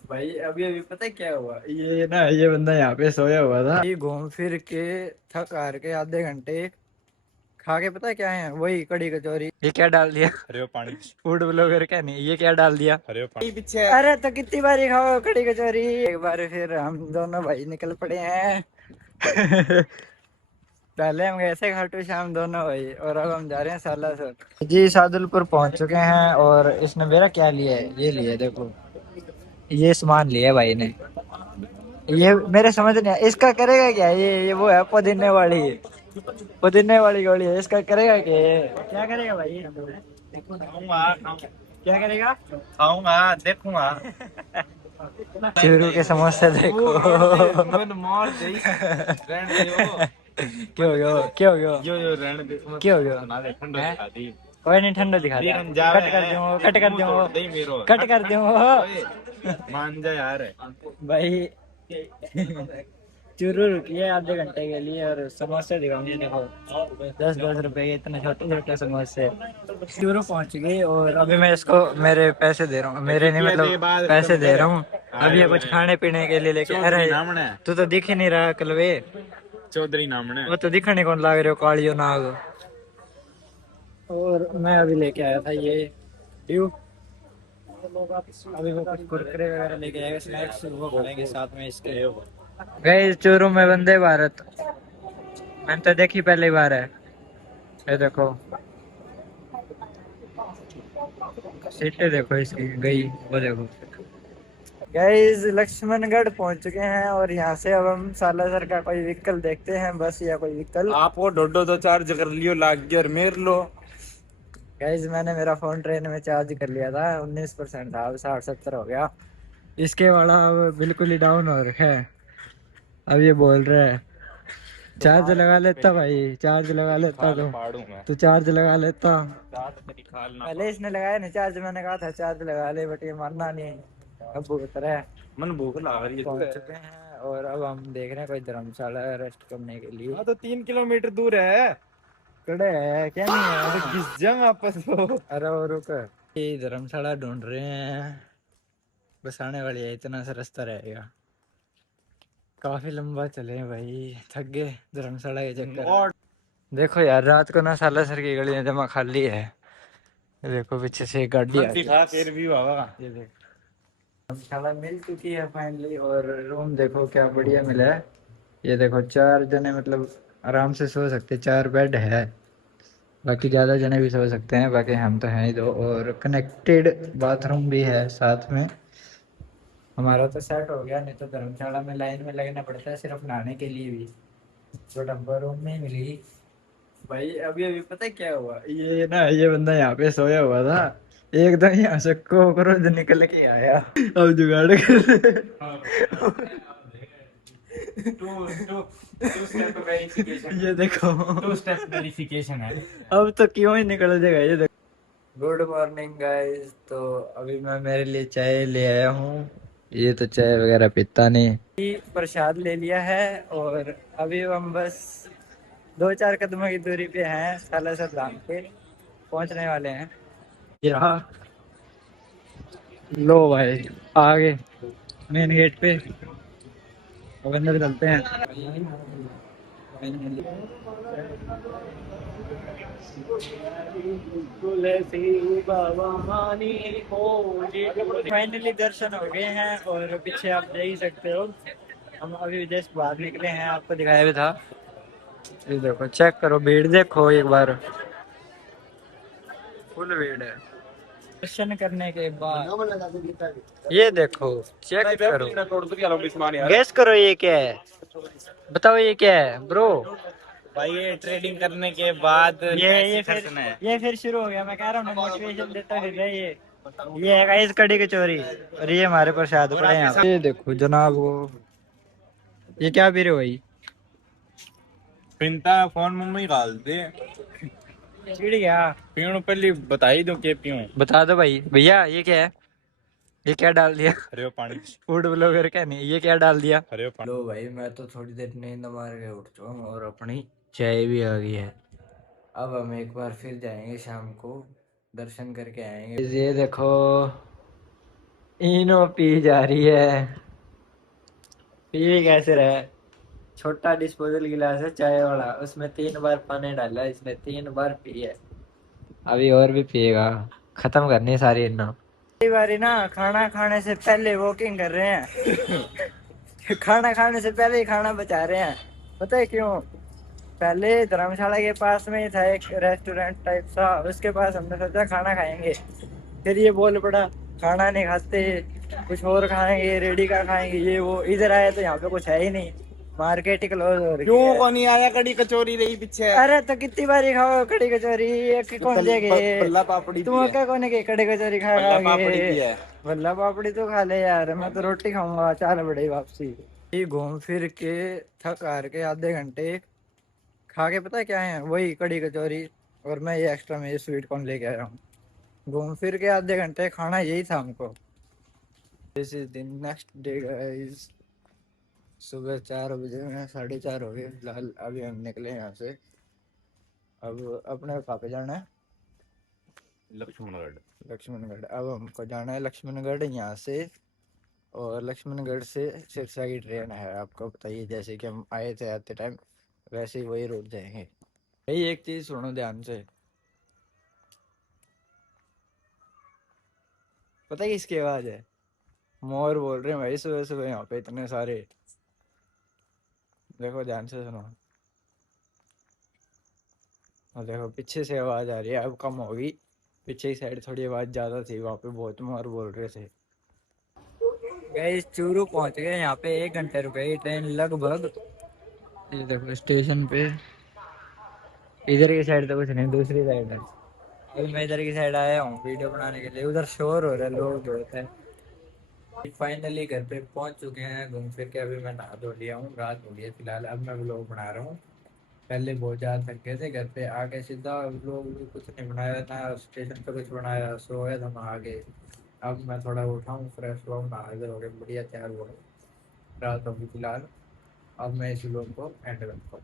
भाई अभी अभी पता है क्या हुआ, ये बंदा यहाँ पे सोया हुआ था, ये घूम फिर के थक हार के आधे घंटे खा के पता है क्या है, वही कड़ी कचौरी। ये क्या डाल दिया? अरे वो पानी। फूड ब्लॉगर क्या नहीं, ये क्या डाल दिया? अरे वो पानी। पीछे। अरे तो कितनी बार खाओ कड़ी कचौरी। एक बार फिर हम दोनों भाई निकल पड़े हैं। पहले हम गए थे खाटू श्याम दोनों भाई, और अब हम जा रहे हैं सालासर जी। सादुलपुर पहुंच चुके हैं और इसने मेरा क्या लिया है, ये लिया देखो, ये सामान लिया है भाई ने। ये मेरे समझ नहीं आया, इसका करेगा क्या? ये वो है पुदीने वाली, पुदीने वाली गोली है, इसका करेगा क्या? ये क्या करेगा भाई? क्या करेगा? खाऊंगा, देखूंगा। चूरू के समोसे देखो। मन मार दे। रहने दो। क्या हो गया? क्या हो गया? यो रहने दे। क्या हो गया? बना दे, ठंडा हैं? दिखा दी। कोई नहीं, ठंडा दिखा दे। हम जावे कट कर दूं, कट कर दूं, मुंह तोड़ दे मेरो। कट कर दूं। ओए, मान जा यार। भाई चूरू रुकिए आधे घंटे के लिए और समोसे दिखाऊंगी देखो। 10-10 रुपए के इतने छोटे छोटे समोसे। चूरू पहुंच गए और अभी मैं इसको मेरे पैसे दे रहा हूँ, मेरे नहीं मतलब पैसे दे रहा हूँ। अब ये कुछ खाने पीने के लिए लेके, अरे तू तो दिख ही नहीं रहा कलवे। चौधरी नामने। वो तो दिखने कौन लाग रहे हो, कालियो नाग। और मैं अभी लेके आया था ये ड्यू। अभी वो कुछ कुरकुरे वगैरह लेके आएगा, स्नैक्स वो खाएंगे साथ में इसके। गए चूरू में वंदे भारत, मैंने तो देखी पहली बार है। ये देखो सीटें देखो इसकी, गई वो देखो। गाइस लक्ष्मणगढ़ पहुंच चुके हैं और यहाँ से अब हम सालासर का कोई व्हीकल देखते हैं, बस या कोई व्हीकल। आपको डोडो तो चार्ज कर लियो, लाग गया और मेर लो। गाइस मैंने मेरा फोन ट्रेन में चार्ज कर लिया था, 19% था, अब 60-70 हो गया। इसके वाला अब बिल्कुल ही डाउन हो रखा है। अब ये बोल रहा है चार्ज लगा लेता भाई, चार्ज लगा लेता तो चार्ज लगा लेता। पहले इसने लगाया नहीं चार्ज, मैंने कहा था चार्ज लगा ले, बट ये मानना नहीं। अब भूख रहा है। मन भूख लग रही है। पहुंच चुके हैं और अब हम देख रहे हैं कोई धर्मशाला रेस्ट करने के लिए। हाँ तो 3 किलोमीटर दूर है। कड़े है क्या नहीं है? घिस जाऊंगा आपस में। अरे वो रुक, ये धर्मशाला ढूंढ रहे हैं, बस आने वाली है, इतना सा रास्ता रहेगा। काफी लंबा चले भाई, थक गए धर्मशाला के चक्कर। देखो यार रात को ना सालासर की गलियां जमा खाली है। ये देखो पीछे से एक गाड़ी आ रही है। फिर भी बाबा। ये देखो धर्मशाला मिल चुकी है फाइनली, और रूम देखो क्या बढ़िया मिला है। ये देखो 4 जने मतलब आराम से सो सकते, 4 बेड है। बाकी ज़्यादा जने भी सो सकते हैं, बाकी हम तो हैं ही दो, और कनेक्टेड बाथरूम भी है साथ में। हमारा तो सेट हो गया, नहीं तो धर्मशाला में लाइन में लगना पड़ता है सिर्फ नहाने के लिए भी। तो डब्बा रूम में ही मिली। भाई अभी अभी पता है क्या हुआ, ये बंदा यहाँ पे सोया हुआ था, एकदम यहाँ से कॉकरोच निकल के आया। अब जुगाड़ कर ये देखो 2 स्टेप वेरिफिकेशन है। अब तो क्यों ही निकल जाएगा ये देखो। गुड मॉर्निंग गाइस, तो अभी मैं मेरे लिए चाय ले आया हूँ। ये तो चाय वगैरह पीता नहीं, प्रसाद ले लिया है और अभी हम बस 2-4 कदमों की दूरी पे हैं, सालासर धाम पे पहुंचने वाले हैं। यहाँ लो भाई आगे मेन गेट पे, अब अंदर चलते हैं। फाइनली दर्शन हो गए हैं और पीछे आप देख ही सकते हो, हम अभी जस्ट बाहर निकले हैं, आपको दिखाया भी था। ये देखो चेक करो भीड़, देखो एक बार फुल भीड़ है। दर्शन करने के बाद ये देखो चेक करो, गैस करो ये क्या है, बताओ ये क्या है ब्रो। भाई ये ट्रेडिंग करने के बाद ये फिर शुरू हो गया, मैं कह रहा हूँ मोटिवेशन देता फिर रहा है ये है गाइस कड़ी कचौरी, और ये हमारे प्रसाद पड़े हैं यहाँ पे। ये देखो जनाब वो, ये क्या पी रहे हो भाई? पिंता फोन मम्मी गाल दे। चिड़ गया। पीऊं पहले बता ही दो के पीऊं। बता दो भाई, भैया ये क्या है, ये क्या डाल दिया? अरे वो पानी। फूड ब्लॉगर क्या नहीं, ये क्या डाल दिया? अरे वो पानी। लो भाई मैं तो थोड़ी देर नींद मार के उठ चुका हूँ और अपनी चाय भी आ गई है। अब हम एक बार फिर जाएंगे शाम को, दर्शन करके आएंगे। ये देखो इनो पी जा रही है। पी कैसे रहा है? छोटा डिस्पोजल गिलास है चाय वाला, उसमें 3 बार पानी डाला है, इसने 3 बार पी है। अभी और भी पिएगा। खत्म करनी है सारी इनो। कई बारी ना खाना खाने से पहले वॉकिंग कर रहे हैं। खाना खाने से पहले ही खाना बचा रहे हैं। पता है क्यों? पहले धर्मशाला के पास में ही था एक रेस्टोरेंट टाइप सा, उसके पास हमने सोचा खाना खाएंगे। फिर ये बोल पड़ा खाना नहीं खाते, कुछ और खाएंगे, रेडी का खाएंगे, ये वो। इधर आए तो यहाँ पे कुछ है ही नहीं, मार्केट ही क्लोज हो रही क्यों है। को नहीं आया? कड़ी कचौरी रही पीछे। अरे तो कितनी बारी खाओ कड़ी कचौरी, एक कौन देगे? बल्ला पापड़ी भी तुम है। क्या कौन के कड़ी कचौरी खा बल्ला खा पापड़ी के? भी है। बल्ला पापड़ी तो खा ले यार, मैं तो रोटी खाऊंगा। चार बड़े वापसी। ये घूम फिर के थक हार के आधे घंटे खा के, पता है क्या है? वही कड़ी कचौरी, और मैं ये एक्स्ट्रा में ये स्वीट कॉर्न लेके आया हूँ। घूम फिर के आधे घंटे खाना यही था हमको। This is the next day guys. सुबह 4 बजे में 4:30 हो गए फिलहाल। अभी हम निकले यहाँ से। अब अपने कहाँ पे जाना है? लक्ष्मणगढ़। लक्ष्मणगढ़। अब हमको जाना है लक्ष्मणगढ़ यहाँ से। और लक्ष्मणगढ़ से सिरसा की ट्रेन है, आपको बताइए, जैसे कि हम आए थे आते टाइम, वैसे ही वही रोड जाएंगे। यही एक चीज सुनो ध्यान से। पता है किसकी आवाज है? मोर बोल रहे हैं भाई सुबह सुबह यहाँ पे इतने सारे। देखो ध्यान से सुनो। और देखो पीछे से आवाज आ रही है, अब कम होगी। पीछे की साइड थोड़ी आवाज ज्यादा थी, वहाँ पे बहुत मोर बोल रहे थे। गए चूरू पहुंच गए, यहाँ पे 1 घंटे रुकेगी ट्रेन लगभग। ये देखो स्टेशन पे। इधर की साइड तो कुछ नहीं, दूसरी साइड है। अभी मैं इधर की साइड आया हूँ वीडियो बनाने के लिए। उधर शोर हो रहा है, लोग बहुत है। फाइनली घर पे पहुंच चुके हैं घूम फिर के। अभी मैं नहा धो लिया हूँ, रात हो गई है फिलहाल। अब मैं व्लॉग बना रहा हूँ। पहले बहुत ज्यादा थक गए थे, घर पे आके सीधा व्लॉग कुछ नहीं बनाया ना, स्टेशन पे कुछ बनाया, सोए तो हम आ गए। अब मैं थोड़ा उठा हूँ, फ्रेश हुआ हूँ, नहा धो के बढ़िया तैयार हुआ हूँ। रात होगी फिलहाल। अब मैं इस व्लॉग को एंड करता हूँ।